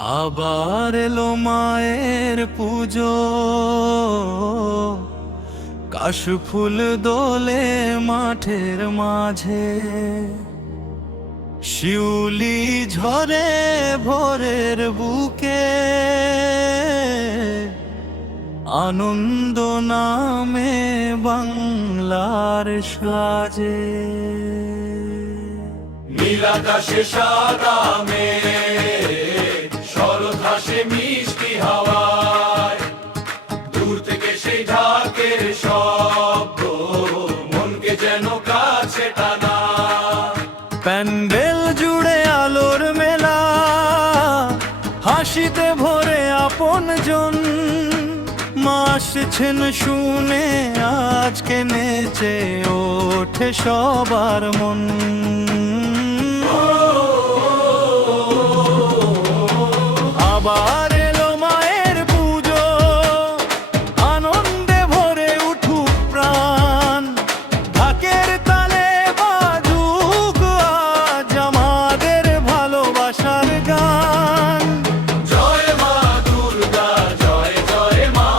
আবার এলো মায়ের পুজো, কাশফুল দোলে মাঠের মাঝে, শিউলি ঝরে ভোরের বুকে, আনন্দ নামে বাংলার সাজে। নীলাকাশে সাদা মেঘ, শরৎ হাসে মিষ্টি হাওয়ায়, দূর থেকে সেই ঢাকের শব্দ মনকে যেন কাছে টানা। প্যান্ডেল জুড়ে আলোর মেলা, হাসিতে ভরে আপনজন, মা আসছেন শুনে আজকে নেচে ওঠে সবার মন। আবার এলো মায়ের পুজো, আনন্দে ভরে উঠুক প্রাণ, ঢাকের তালে বাজুক আজ আমাদের ভালোবাসার গান। জয় মা দুর্গা, জয় জয় মা,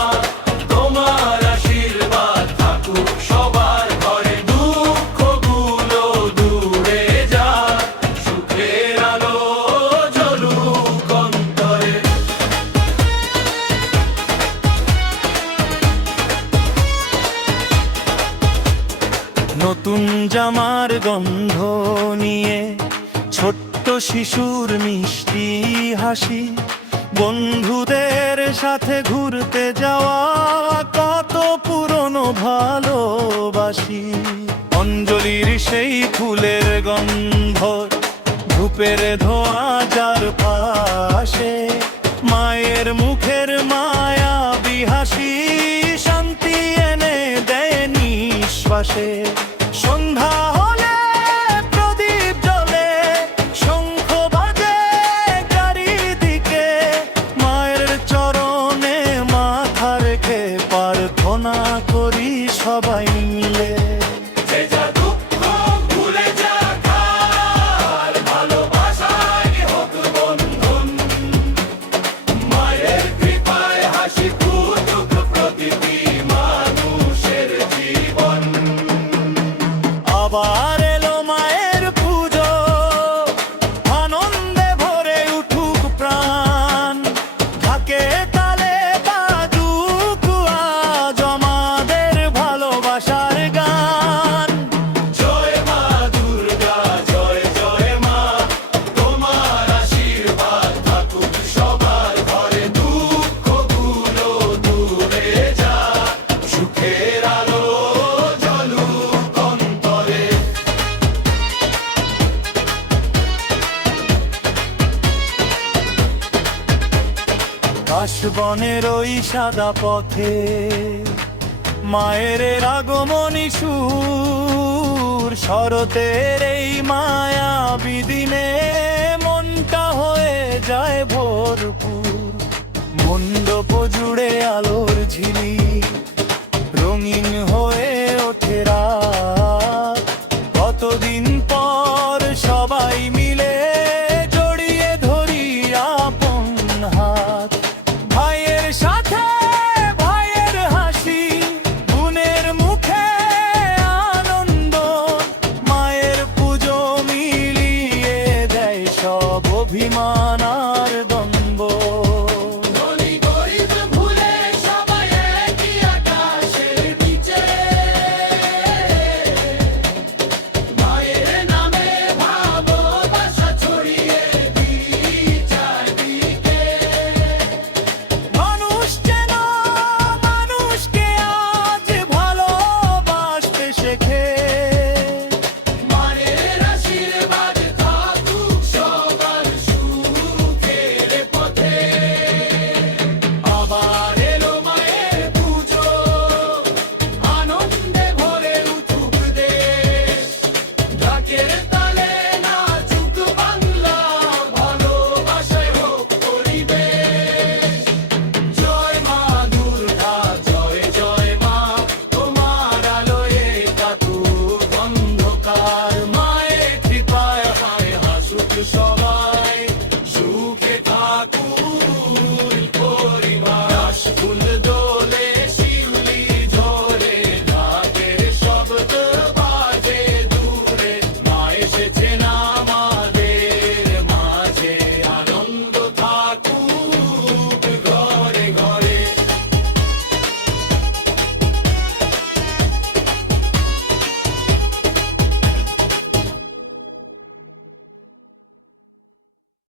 তোমার আশীর্বাদ থাকুক সবার ঘরে, দুঃখগুলো দূরে যাক, সুখের আলো জ্বলুক অন্তরে। নতুন জামার গন্ধ নিয়ে ছোট্ট শিশুর মিষ্টি হাসি, বন্ধুদের সাথে ঘুরতে যাওয়া, কত পুরনো ভালোবাসি। অঞ্জলির সেই ফুলের গন্ধ, ধূপের ধোঁয়া যার পাশে, মায়ের মুখের মায়াবী হাসি, শান্তি এনে দেয় নিঃশ্বাসে। সন্ধ্যা হলে প্রদীপ জ্বলে, শঙ্খ বাজে চারিদিকে, মায়ের চরণে মাথা রেখে প্রার্থনা করি সবাই মিলে। যে যা দুঃখ ভুলে যাক, আর ভালোবাসায় হোক বন্ধন, মায়ের কৃপায় হাসি ফুটুক প্রতিটি মানুষের জীবন। আবার এলো মায়ের পুজো, আনন্দে ভরে উঠুক প্রাণ, ঢাকে তালে বাজুক আজ আমাদের ভালোবাসার গান। জয় মা দুর্গা, জয় জয় মা, তোমার আশীর্বাদ থাকুক সবার ঘরে, দুঃখগুলো দূরে যাক, সুখের আলো জ্বলুক অন্তরে। কাশবনের ওই সাদা পথে মায়ের আগমনী সুর, শরতের এই মায়াবী দিনে মনটা হয়ে যায় ভরপুর। মণ্ডপ জুড়ে আলোর ঝিলিক, রঙিন হয়ে ওঠে রাত, কতদিন পর সবাই মিলে জড়িয়ে ধরি আপন হাত। ভাইয়ের সাথে ভাইয়ের হাসি, বোনের মুখে আনন্দ, মায়ের পুজো মিলিয়ে দেয় সব অভিমান আর দ্বন্দ্ব। দূর